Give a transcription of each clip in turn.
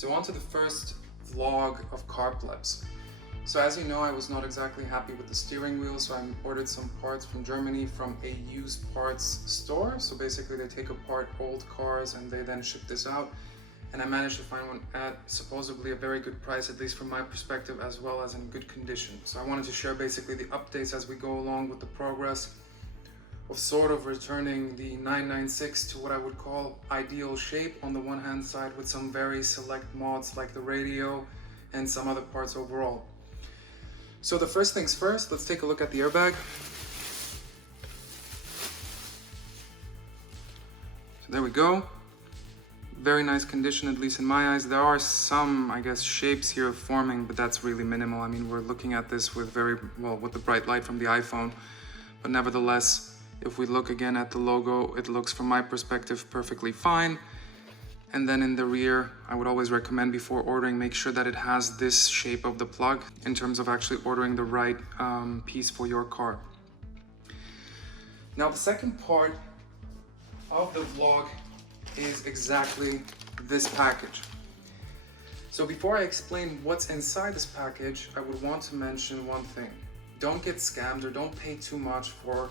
So on to the first vlog of car plebs. So as you know, I was not exactly happy with the steering wheel, so I ordered some parts from Germany from a used parts store. So basically they take apart old cars and they then ship this out. And I managed to find one at supposedly a very good price, at least from my perspective, as well as in good condition. So I wanted to share basically the updates as we go along with the progress of sort of returning the 996 to what I would call ideal shape on the one hand side, with some very select mods like the radio and some other parts overall. So the first things first, let's take a look at the airbag. So there we go. Very nice condition, at least in my eyes. There are some, I guess, shapes here forming, but that's really minimal. I mean, we're looking at this with with the bright light from the iPhone, but nevertheless, if we look again at the logo, it looks, from my perspective, perfectly fine. And then in the rear, I would always recommend before ordering, make sure that it has this shape of the plug in terms of actually ordering the right piece for your car. Now, the second part of the vlog is exactly this package. So before I explain what's inside this package, I would want to mention one thing. Don't get scammed or don't pay too much for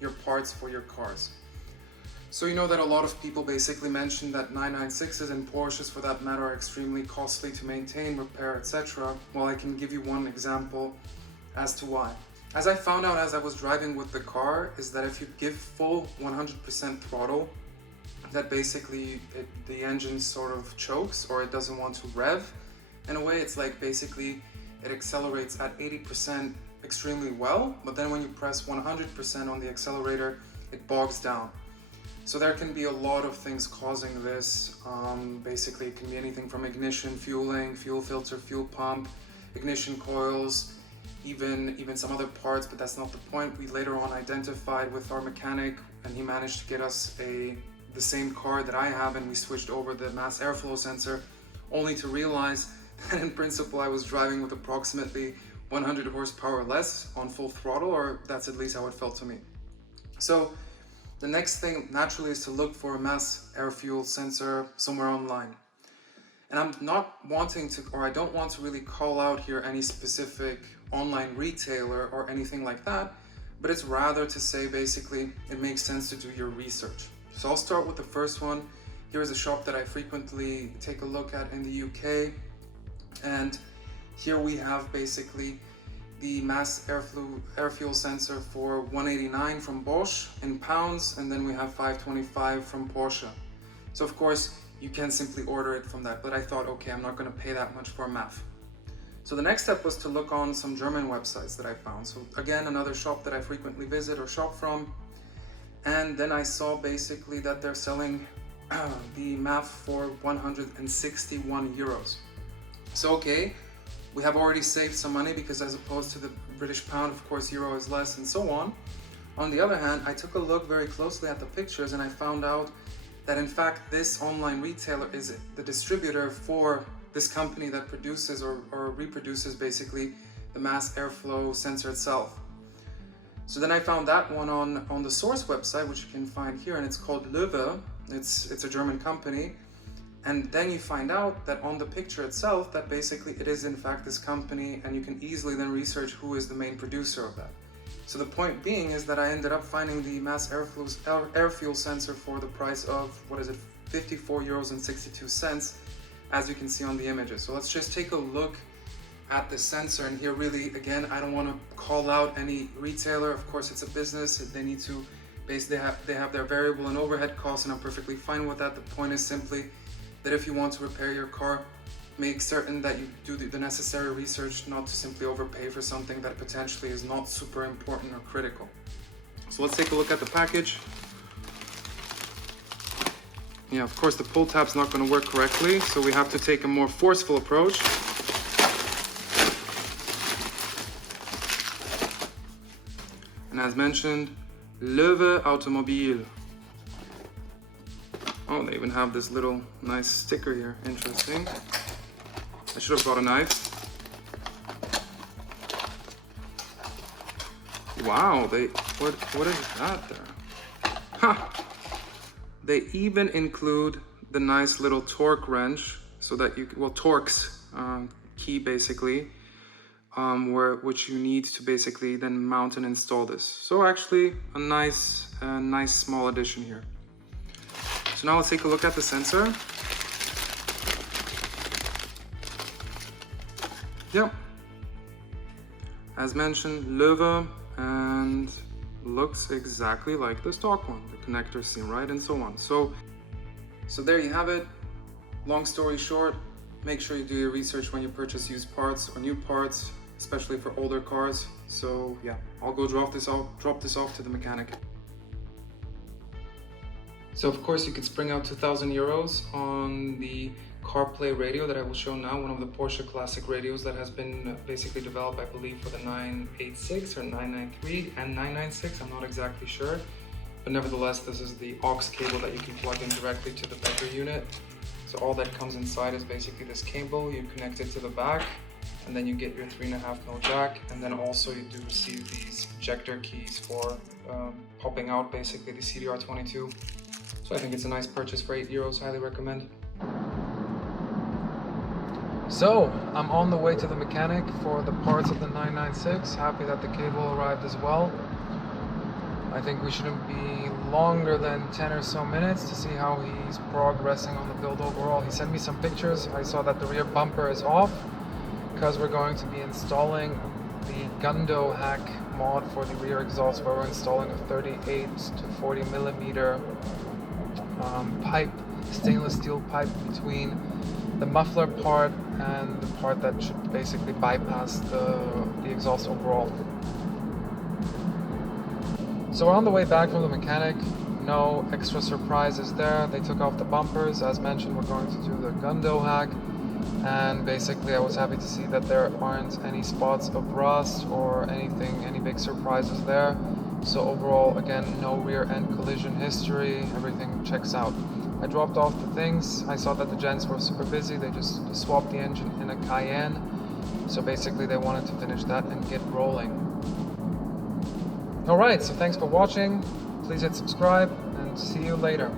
your parts for your cars. So you know that a lot of people basically mention that 996s and Porsches for that matter are extremely costly to maintain, repair, etc. Well, I can give you one example as to why. As I found out as I was driving with the car, is that if you give full 100% throttle, that basically the engine sort of chokes or it doesn't want to rev. In a way, it's like basically it accelerates at 80% extremely well, but then when you press 100% on the accelerator, it bogs down. So there can be a lot of things causing this. Basically, it can be anything from ignition, fueling, fuel filter, fuel pump, ignition coils, even some other parts, but that's not the point. We later on identified with our mechanic, and he managed to get us the same car that I have, and we switched over the mass airflow sensor, only to realize that in principle I was driving with approximately 100 horsepower less on full throttle, or that's at least how it felt to me. So the next thing naturally is to look for a mass air fuel sensor somewhere online. And I'm not wanting to, or I don't want to really call out here any specific online retailer or anything like that, but it's rather to say basically it makes sense to do your research. So I'll start with the first one. Here is a shop that I frequently take a look at in the UK, and here we have basically the mass air fuel sensor for 189 from Bosch in pounds, and then we have 525 from Porsche. So of course you can simply order it from that, but I thought, okay, I'm not going to pay that much for a MAF. So the next step was to look on some German websites that I found. So again, another shop that I frequently visit or shop from, and then I saw basically that they're selling the MAF for 161 euros. So okay, we have already saved some money because as opposed to the British pound, of course, euro is less and so on. On the other hand, I took a look very closely at the pictures and I found out that in fact this online retailer is the distributor for this company that produces or reproduces basically the mass airflow sensor itself. So then I found that one on the source website, which you can find here, and it's called Löwe. It's a German company. And then you find out that on the picture itself that basically it is in fact this company, and you can easily then research who is the main producer of that. So the point being is that I ended up finding the mass air fuel sensor for the price of, what is it, 54 euros and 62 cents, as you can see on the images. So let's just take a look at the sensor, and here really, again, I don't want to call out any retailer. Of course, it's a business. They need to they have their variable and overhead costs, and I'm perfectly fine with that. The point is simply that if you want to repair your car, make certain that you do the necessary research, not to simply overpay for something that potentially is not super important or critical. So let's take a look at the package. Yeah, of course the pull tab's not going to work correctly, so we have to take a more forceful approach. And as mentioned, Löwe Automobil. Oh, they even have this little nice sticker here. Interesting. I should have brought a knife. Wow, what is that there? Ha! They even include the nice little torque wrench so that you, well, Torx key basically, which you need to basically then mount and install this. So actually a nice small addition here. So now let's take a look at the sensor. Yep, as mentioned, Löwe, and looks exactly like the stock one. The connectors seem right and so on. So there you have it. Long story short, make sure you do your research when you purchase used parts or new parts, especially for older cars. So yeah, I'll go drop this off to the mechanic. So of course you could spring out 2,000 euros on the CarPlay radio that I will show now, one of the Porsche classic radios that has been basically developed, I believe, for the 986 or 993 and 996, I'm not exactly sure. But nevertheless, this is the aux cable that you can plug in directly to the Becker unit. So all that comes inside is basically this cable. You connect it to the back, and then you get your 3.5mm jack, and then also you do receive these ejector keys for popping out basically the CDR22. So I think it's a nice purchase for 8 euros, highly recommend. So I'm on the way to the mechanic for the parts of the 996. Happy that the cable arrived as well. I think we shouldn't be longer than 10 or so minutes to see how he's progressing on the build overall. He sent me some pictures. I saw that the rear bumper is off because we're going to be installing the Gundo hack mod for the rear exhaust, where we're installing a 38 to 40 millimeter pipe, stainless steel pipe between the muffler part and the part that should basically bypass the exhaust overall. So we're on the way back from the mechanic. No extra surprises there. They took off the bumpers. As mentioned, we're going to do the Gundo hack, and basically I was happy to see that there aren't any spots of rust or anything, any big surprises there. So overall, again, no rear end collision history, everything checks out. I dropped off the things. I saw that the gents were super busy. They just swapped the engine in a Cayenne. So basically they wanted to finish that and get rolling. Alright, so thanks for watching. Please hit subscribe and see you later.